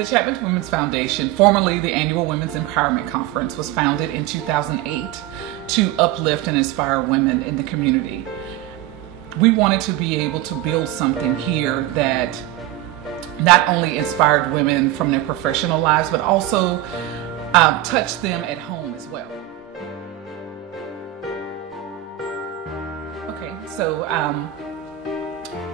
The Chapman Womens Foundation, formerly the annual Women's Empowerment Conference, was founded in 2008 to uplift and inspire women in the community. We wanted to be able to build something here that not only inspired women from their professional lives, but also touched them at home as well. Okay, so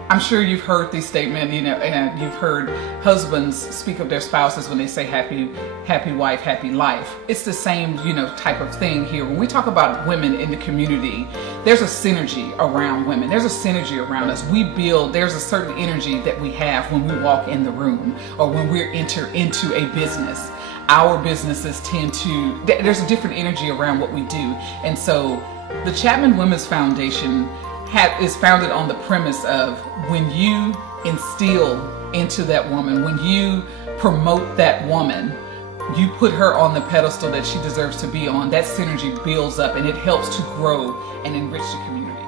I'm sure you've heard the statement, and you've heard husbands speak of their spouses when they say happy wife, happy life. It's the same, type of thing here. When we talk about women in the community, there's a synergy around women. There's a synergy around us. There's a certain energy that we have when we walk in the room or when we enter into a business. Our businesses there's a different energy around what we do. And so the Chapman Womens Foundation is founded on the premise of when you instill into that woman, when you promote that woman, you put her on the pedestal that she deserves to be on, that synergy builds up and it helps to grow and enrich the community.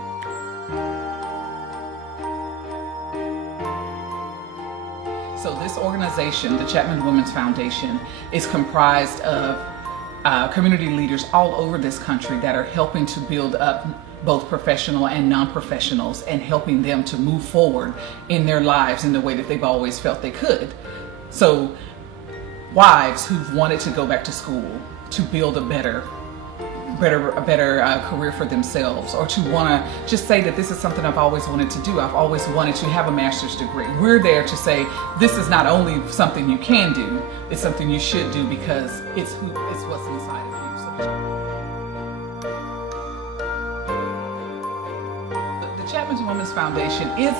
So this organization, the Chapman Womens Foundation, is comprised of community leaders all over this country that are helping to build up both professional and non-professionals and helping them to move forward in their lives in the way that they've always felt they could. So wives who've wanted to go back to school to build a better career for themselves, or to want to just say that this is something I've always wanted to do. I've always wanted to have a master's degree. We're there to say this is not only something you can do, it's something you should do because it's what's inside of you. So the Chapman Womens Foundation is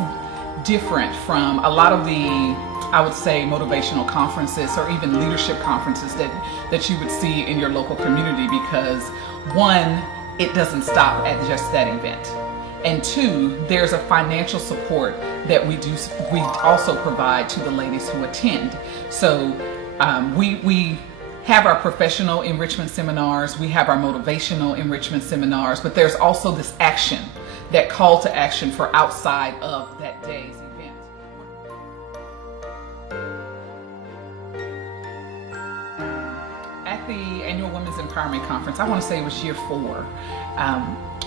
different from a lot of the, I would say, motivational conferences or even leadership conferences that you would see in your local community, because one, it doesn't stop at just that event, and two, there's a financial support that we also provide to the ladies who attend. So we have our professional enrichment seminars, we have our motivational enrichment seminars, but there's also this action, that call to action for outside of that day's event. At the annual Women's Empowerment Conference, I want to say it was year 4,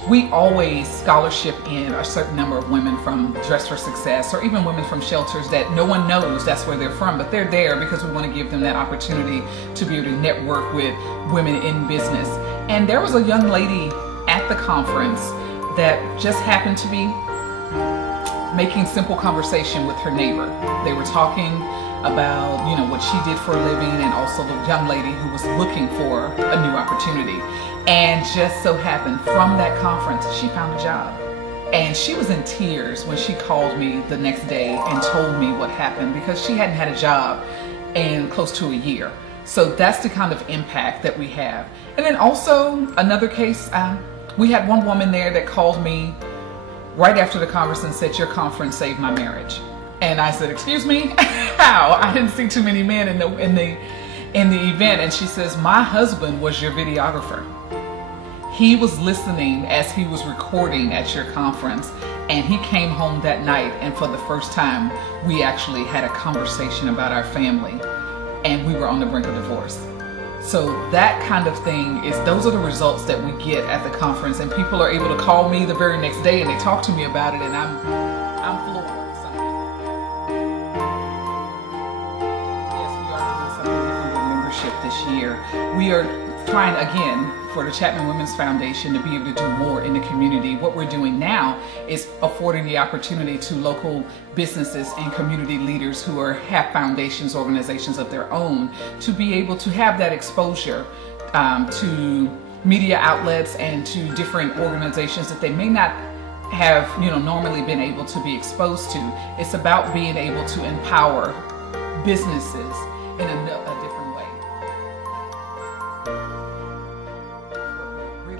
we always scholarship in a certain number of women from Dress for Success, or even women from shelters that no one knows that's where they're from, but they're there because we want to give them that opportunity to be able to network with women in business. And there was a young lady at the conference that just happened to be making simple conversation with her neighbor. They were talking about, what she did for a living, and also the young lady who was looking for a new opportunity. And just so happened, from that conference, she found a job. And she was in tears when she called me the next day and told me what happened, because she hadn't had a job in close to a year. So that's the kind of impact that we have. And then also another case, we had one woman there that called me right after the conference and said, "Your conference saved my marriage." And I said, "Excuse me, how? I didn't see too many men in the event." And she says, "My husband was your videographer. He was listening as he was recording at your conference, and he came home that night, and for the first time, we actually had a conversation about our family, and we were on the brink of divorce." So that kind of thing those are the results that we get at the conference, and people are able to call me the very next day and they talk to me about it, and I'm floored. Yes, we are doing something different with membership this year. We are trying again for the Chapman Women's Foundation to be able to do more in the community. What we're doing now is affording the opportunity to local businesses and community leaders who have foundations, organizations of their own, to be able to have that exposure to media outlets and to different organizations that they may not have normally been able to be exposed to. It's about being able to empower businesses in a different way.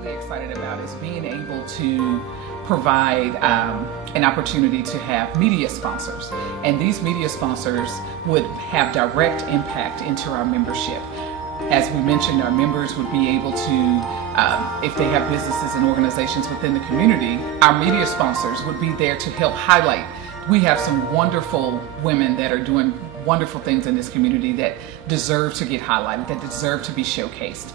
Excited about is being able to provide an opportunity to have media sponsors, and these media sponsors would have direct impact into our membership. As we mentioned, our members would be able to, if they have businesses and organizations within the community, our media sponsors would be there to help highlight. We have some wonderful women that are doing wonderful things in this community that deserve to get highlighted, that deserve to be showcased,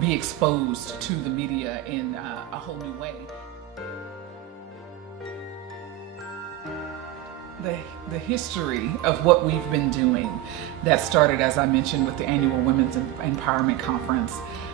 be exposed to the media in a whole new way. The history of what we've been doing that started, as I mentioned, with the annual Women's Empowerment Conference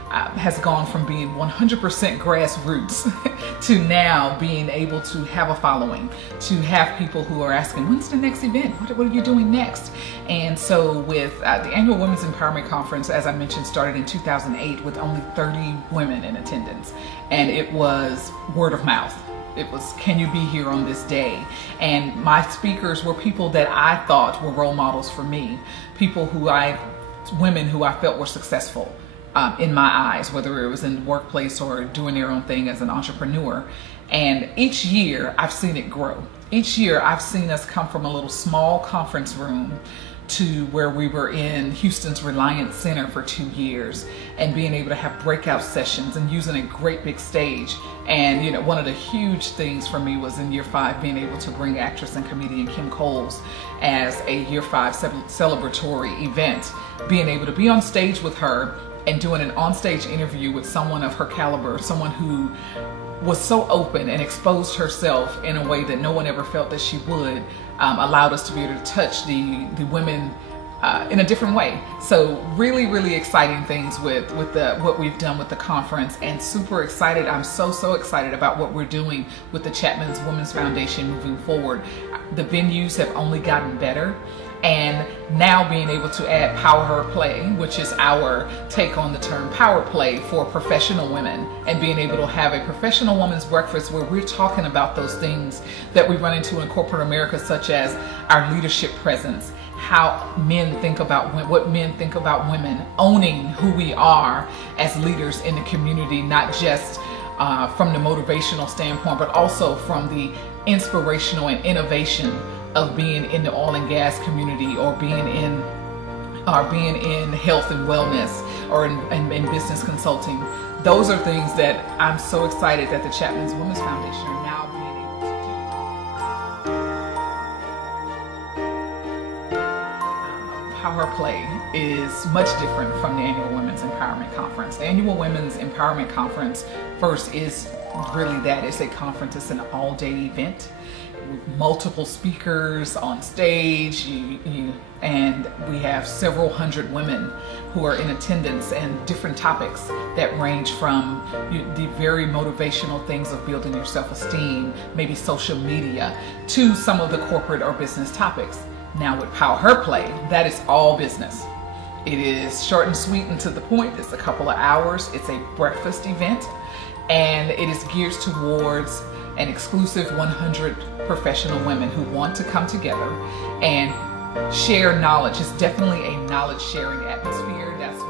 has gone from being 100% grassroots to now being able to have a following, to have people who are asking, when's the next event? What are you doing next? And so with the annual Women's Empowerment Conference, as I mentioned, started in 2008 with only 30 women in attendance. And it was word of mouth. It was, can you be here on this day? And my speakers were people that I thought were role models for me, women who I felt were successful in my eyes, whether it was in the workplace or doing their own thing as an entrepreneur. And each year I've seen it grow. Each year I've seen us come from a little small conference room to where we were in Houston's Reliance Center for 2 years, and being able to have breakout sessions and using a great big stage. And you know, one of the huge things for me was in year 5 being able to bring actress and comedian Kim Coles as a year 5 celebratory event, being able to be on stage with her and doing an on-stage interview with someone of her caliber, someone who was so open and exposed herself in a way that no one ever felt that she would, allowed us to be able to touch the women in a different way. So really, really exciting things with what we've done with the conference, and super excited. I'm so excited about what we're doing with the Chapman Womens Foundation moving forward. The venues have only gotten better. And now being able to add Power Play, which is our take on the term power play for professional women, and being able to have a professional woman's breakfast where we're talking about those things that we run into in corporate America, such as our leadership presence, how men think about what men think about women, owning who we are as leaders in the community, not just from the motivational standpoint, but also from the inspirational and innovation of being in the oil and gas community, or being in health and wellness, or in business consulting. Those are things that I'm so excited that the Chapman Womens Foundation are now being able to do. Power Play is much different from the annual Women's Empowerment Conference. The annual Women's Empowerment Conference first is really that. It's a conference. It's an all-day event. Multiple speakers on stage, and we have several hundred women who are in attendance, and different topics that range from the very motivational things of building your self-esteem, maybe social media, to some of the corporate or business topics. Now with Power Play, that is all business. It is short and sweet and to the point. It's a couple of hours. It's a breakfast event, and it is geared towards an exclusive 100 professional women who want to come together and share knowledge. It's definitely a knowledge sharing atmosphere. That's